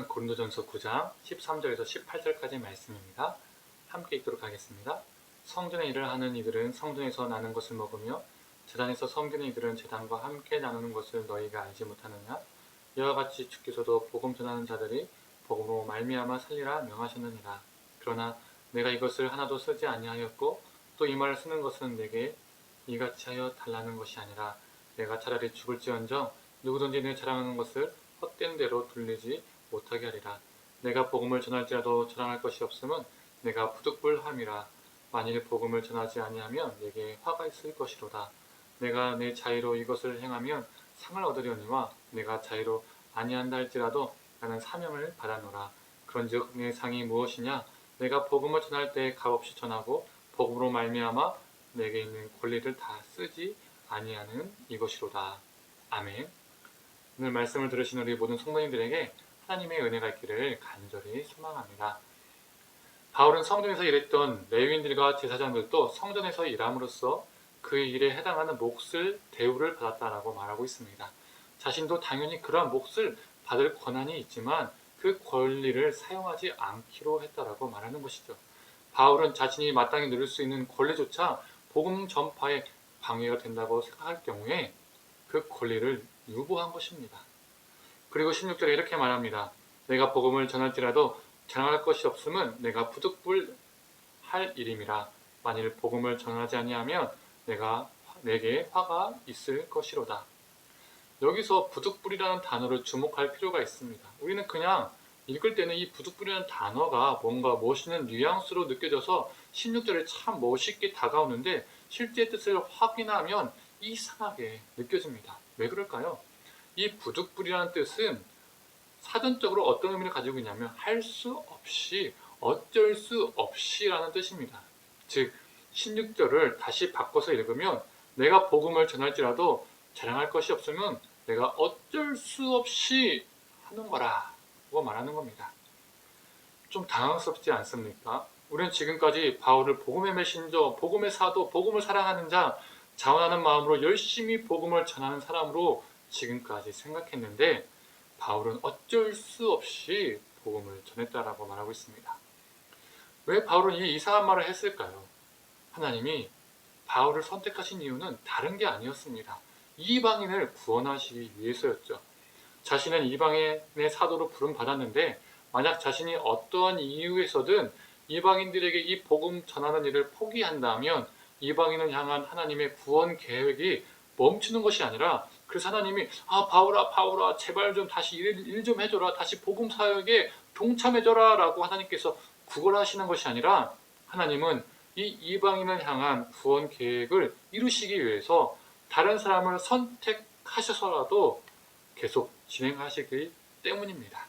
말씀은 고린도전서 9장 13절에서 18절까지 말씀입니다. 함께 읽도록 하겠습니다. 성전의 일을 하는 이들은 성전에서 나는 것을 먹으며 제단에서 섬기는 이들은 제단과 함께 나누는 것을 너희가 알지 못하느냐? 이와 같이 주께서도 복음 전하는 자들이 복음으로 말미암아 살리라 명하셨느니라. 그러나 내가 이것을 하나도 쓰지 아니하였고 또 이 말을 쓰는 것은 내게 이같이 하여 달라는 것이 아니라 내가 차라리 죽을지언정 누구든지 내 자랑하는 것을 헛된 대로 돌리지 못하게 하리라. 내가 복음을 전할지라도 자랑할 것이 없음은 내가 부득불함이라. 만일 복음을 전하지 아니하면 내게 화가 있을 것이로다. 내가 내 자의로 이것을 행하면 상을 얻으려니와 내가 자의로 아니한다 할지라도 나는 사명을 받아노라. 그런즉 내 상이 무엇이냐? 내가 복음을 전할 때 값없이 전하고 복음으로 말미암아 내게 있는 권리를 다 쓰지 아니하는 이것이로다. 아멘. 오늘 말씀을 들으신 우리 모든 성도님들에게 하나님의 은혜가 있기를 간절히 소망합니다. 바울은 성전에서 일했던 레위인들과 제사장들도 성전에서 일함으로써 그 일에 해당하는 몫을 대우를 받았다라고 말하고 있습니다. 자신도 당연히 그러한 몫을 받을 권한이 있지만 그 권리를 사용하지 않기로 했다라고 말하는 것이죠. 바울은 자신이 마땅히 누릴 수 있는 권리조차 복음 전파에 방해가 된다고 생각할 경우에 그 권리를 유보한 것입니다. 그리고 16절에 이렇게 말합니다. 내가 복음을 전할지라도 자랑할 것이 없음은 내가 부득불할 일임이라. 만일 복음을 전하지 아니하면 내게 화가 있을 것이로다. 여기서 부득불이라는 단어를 주목할 필요가 있습니다. 우리는 그냥 읽을 때는 이 부득불이라는 단어가 뭔가 멋있는 뉘앙스로 느껴져서 16절에 참 멋있게 다가오는데 실제 뜻을 확인하면 이상하게 느껴집니다. 왜 그럴까요? 이 부득불이라는 뜻은 사전적으로 어떤 의미를 가지고 있냐면 할 수 없이, 어쩔 수 없이라는 뜻입니다. 즉 16절을 다시 바꿔서 읽으면 내가 복음을 전할지라도 자랑할 것이 없으면 내가 어쩔 수 없이 하는 거라고 말하는 겁니다. 좀 당황스럽지 않습니까? 우리는 지금까지 바울을 복음의 메신저, 복음의 사도, 복음을 사랑하는 자, 자원하는 마음으로 열심히 복음을 전하는 사람으로 지금까지 생각했는데 바울은 어쩔 수 없이 복음을 전했다라고 말하고 있습니다. 왜 바울은 이 이상한 말을 했을까요? 하나님이 바울을 선택하신 이유는 다른 게 아니었습니다. 이방인을 구원하시기 위해서였죠. 자신은 이방인의 사도로 부름받았는데 만약 자신이 어떠한 이유에서든 이방인들에게 이 복음 전하는 일을 포기한다면 이방인을 향한 하나님의 구원 계획이 멈추는 것이 아니라 그래서 하나님이 바울아 제발 좀 다시 일 좀 해줘라, 다시 복음 사역에 동참해줘라 라고 하나님께서 구걸하시는 것이 아니라 하나님은 이 이방인을 향한 구원 계획을 이루시기 위해서 다른 사람을 선택하셔서라도 계속 진행하시기 때문입니다.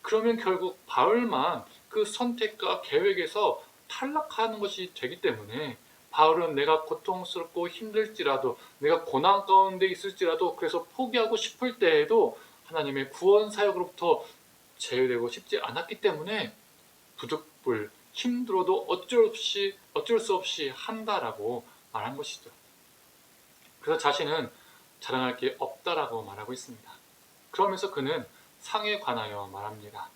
그러면 결국 바울만 그 선택과 계획에서 탈락하는 것이 되기 때문에 바울은 내가 고통스럽고 힘들지라도 내가 고난 가운데 있을지라도 그래서 포기하고 싶을 때에도 하나님의 구원 사역으로부터 제외되고 싶지 않았기 때문에 부득불 힘들어도 어쩔 수 없이 한다라고 말한 것이죠. 그래서 자신은 자랑할 게 없다라고 말하고 있습니다. 그러면서 그는 상에 관하여 말합니다.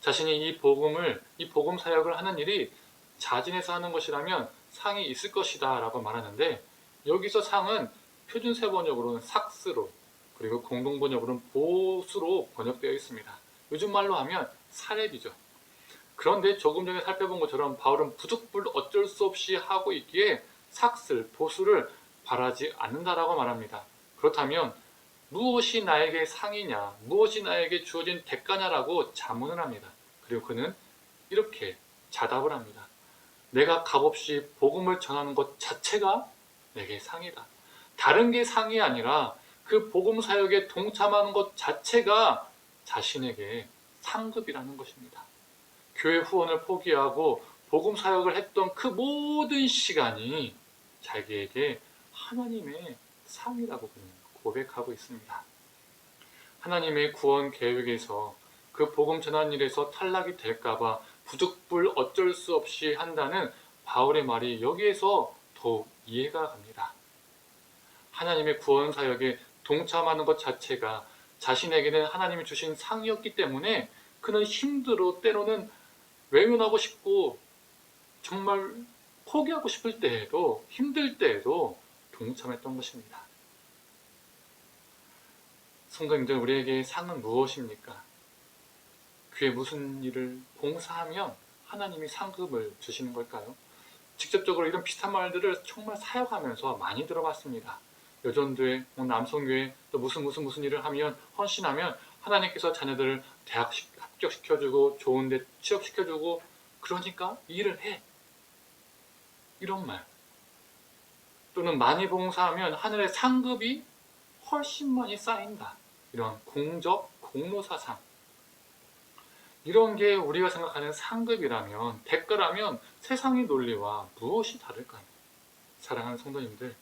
자신이 이 복음 사역을 하는 일이 자진해서 하는 것이라면 상이 있을 것이다 라고 말하는데 여기서 상은 표준세 번역으로는 삭스로 그리고 공동번역으로는 보수로 번역되어 있습니다. 요즘 말로 하면 사렙이죠. 그런데 조금 전에 살펴본 것처럼 바울은 부득불 어쩔 수 없이 하고 있기에 삭슬, 보수를 바라지 않는다라고 말합니다. 그렇다면 무엇이 나에게 상이냐, 무엇이 나에게 주어진 대가냐라고 자문을 합니다. 그리고 그는 이렇게 자답을 합니다. 내가 값없이 복음을 전하는 것 자체가 내게 상이다. 다른 게 상이 아니라 그 복음 사역에 동참하는 것 자체가 자신에게 상급이라는 것입니다. 교회 후원을 포기하고 복음 사역을 했던 그 모든 시간이 자기에게 하나님의 상이라고 그는 고백하고 있습니다. 하나님의 구원 계획에서 그 복음 전한 일에서 탈락이 될까봐 부득불 어쩔 수 없이 한다는 바울의 말이 여기에서 더욱 이해가 갑니다. 하나님의 구원 사역에 동참하는 것 자체가 자신에게는 하나님이 주신 상이었기 때문에 그는 힘들어 때로는 외면하고 싶고 정말 포기하고 싶을 때에도 힘들 때에도 동참했던 것입니다. 성도님들, 우리에게 상은 무엇입니까? 교회 무슨 일을 봉사하면 하나님이 상급을 주시는 걸까요? 직접적으로 이런 비슷한 말들을 정말 사역하면서 많이 들어봤습니다. 여전도회, 남성교회, 또 무슨 일을 하면, 헌신하면 하나님께서 자녀들을 대학 합격시켜주고 좋은 데 취업시켜주고 그러니까 일을 해. 이런 말. 또는 많이 봉사하면 하늘의 상급이 훨씬 많이 쌓인다. 이런 공적, 공로사상. 이런 게 우리가 생각하는 상급이라면, 대가라면 세상의 논리와 무엇이 다를까요? 사랑하는 성도님들,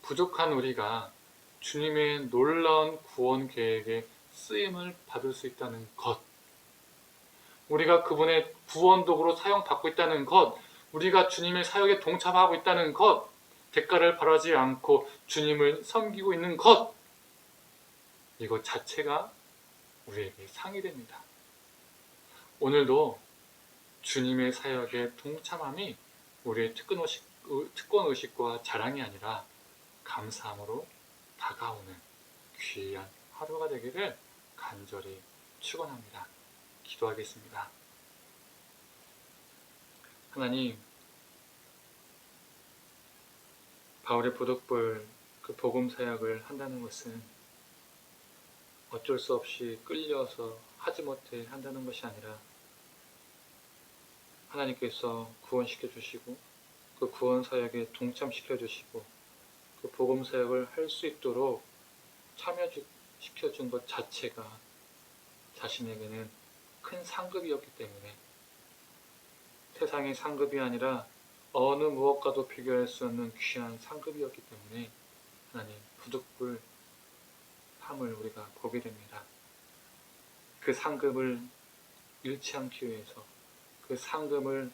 부족한 우리가 주님의 놀라운 구원 계획에 쓰임을 받을 수 있다는 것, 우리가 그분의 구원 도구로 사용받고 있다는 것, 우리가 주님의 사역에 동참하고 있다는 것, 대가를 바라지 않고 주님을 섬기고 있는 것, 이것 자체가 우리에게 상이 됩니다. 오늘도 주님의 사역에 동참함이 우리의 특권의식과 자랑이 아니라 감사함으로 다가오는 귀한 하루가 되기를 간절히 축원합니다. 기도하겠습니다. 하나님, 바울의 부득불 그 복음 사역을 한다는 것은 어쩔 수 없이 끌려서 하지 못해 한다는 것이 아니라 하나님께서 구원시켜 주시고 그 구원 사역에 동참시켜 주시고 그 복음 사역을 할 수 있도록 참여시켜 준 것 자체가 자신에게는 큰 상급이었기 때문에 세상의 상급이 아니라 어느 무엇과도 비교할 수 없는 귀한 상급이었기 때문에 하나님 부득불 함을 우리가 보게 됩니다. 그 상급을 잃지 않기 위해서 그 상급을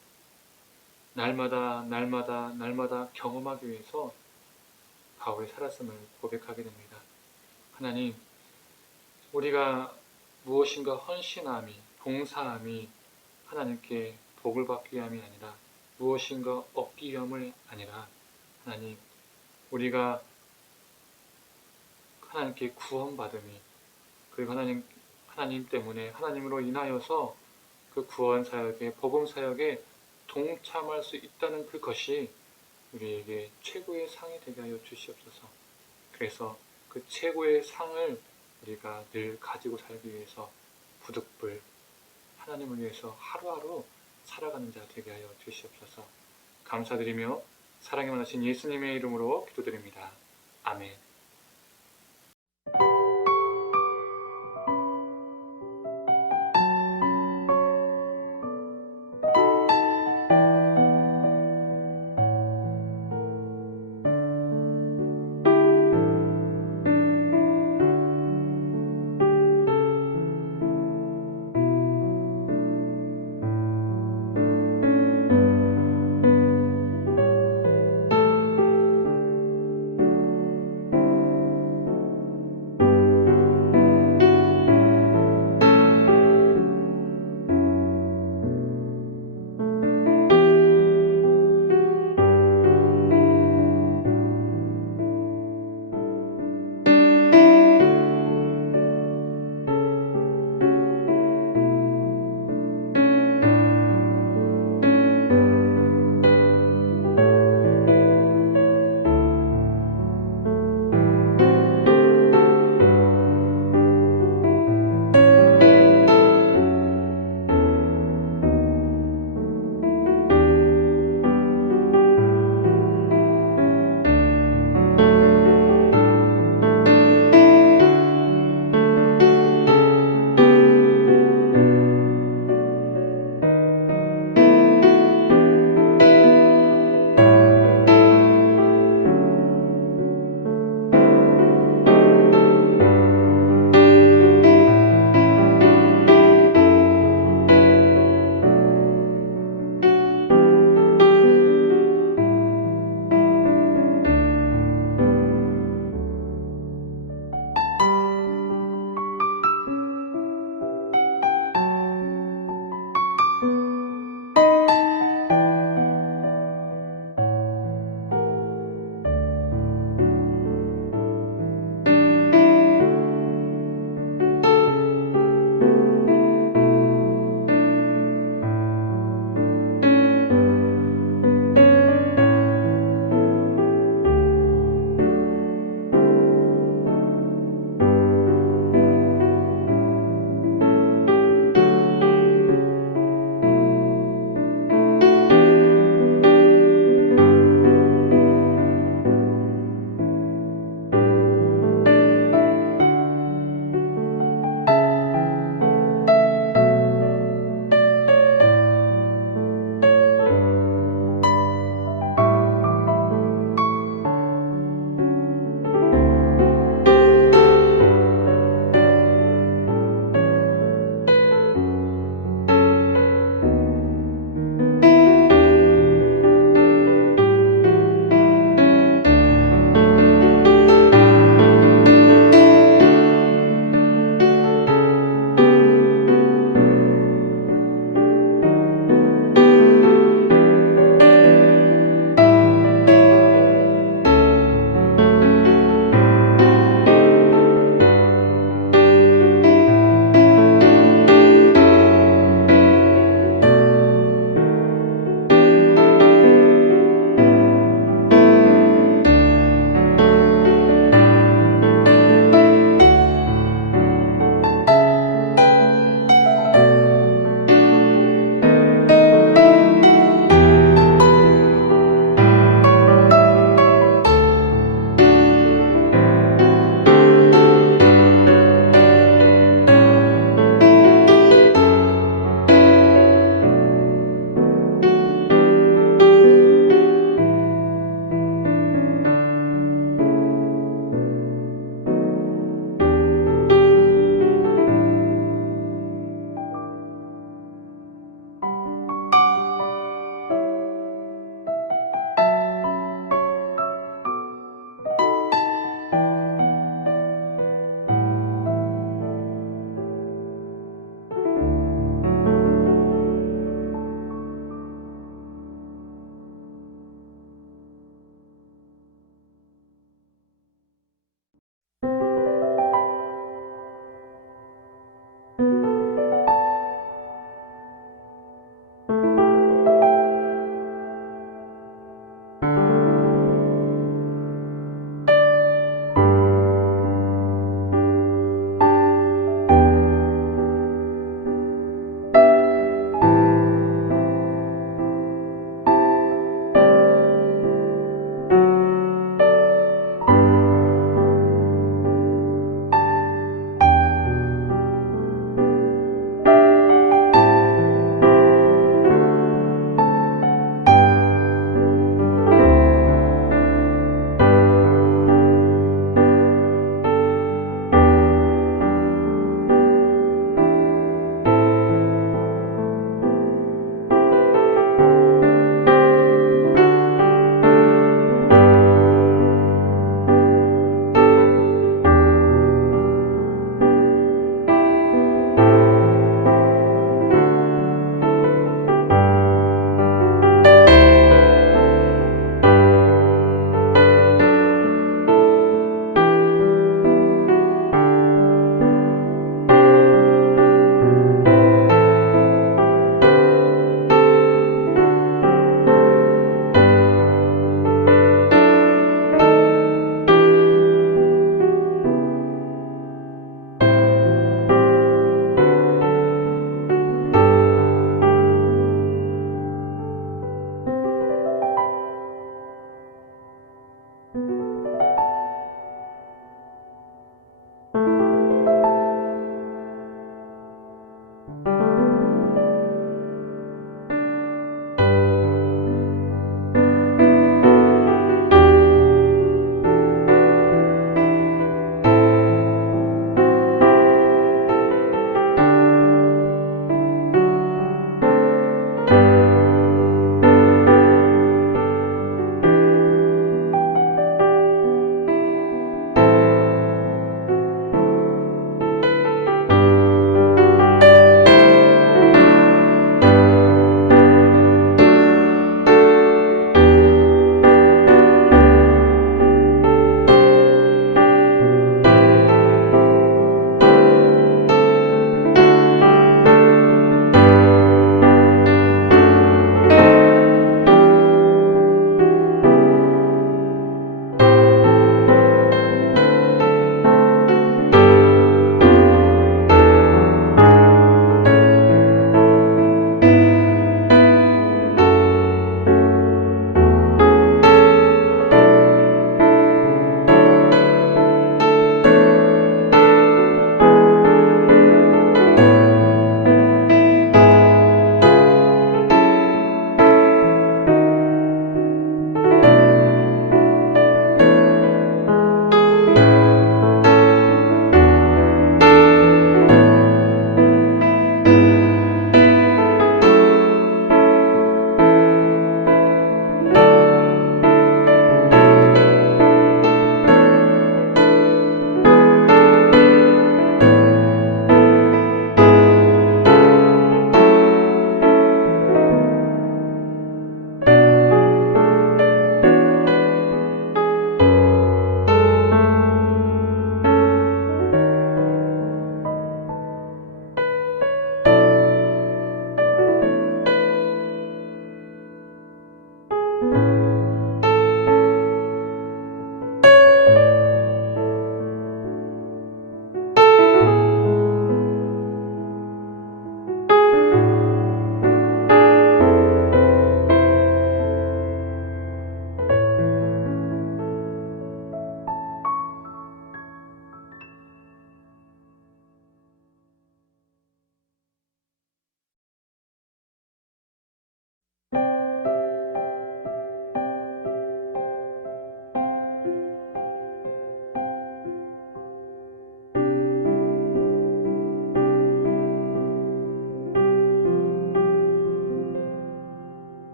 날마다 경험하기 위해서 바울이 살았음을 고백하게 됩니다. 하나님, 우리가 무엇인가 헌신함이, 봉사함이 하나님께 복을 받기 위함이 아니라 무엇인가 얻기 위함이 아니라 하나님, 우리가 하나님께 구원받음이 그리고 하나님 때문에 하나님으로 인하여서 그 구원 사역에 복음 사역에 동참할 수 있다는 그것이 우리에게 최고의 상이 되게 하여 주시옵소서. 그래서 그 최고의 상을 우리가 늘 가지고 살기 위해서 부득불 하나님을 위해서 하루하루 살아가는 자 되게 하여 주시옵소서. 감사드리며 사랑이 많으신 예수님의 이름으로 기도드립니다. 아멘.